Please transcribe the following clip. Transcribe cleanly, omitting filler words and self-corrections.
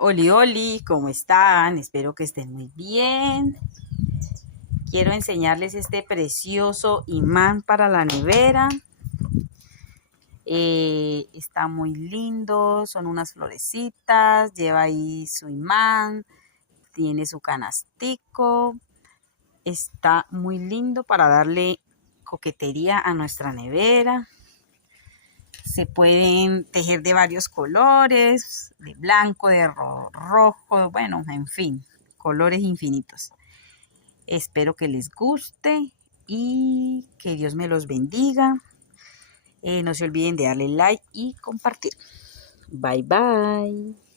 Oli, oli, ¿cómo están? Espero que estén muy bien. Quiero enseñarles este precioso imán para la nevera. Está muy lindo, son unas florecitas, lleva ahí su imán, tiene su canastico. Está muy lindo para darle coquetería a nuestra nevera. Se pueden tejer de varios colores, de blanco, de rojo, bueno, en fin, colores infinitos. Espero que les guste y que Dios me los bendiga. No se olviden de darle like y compartir. Bye bye.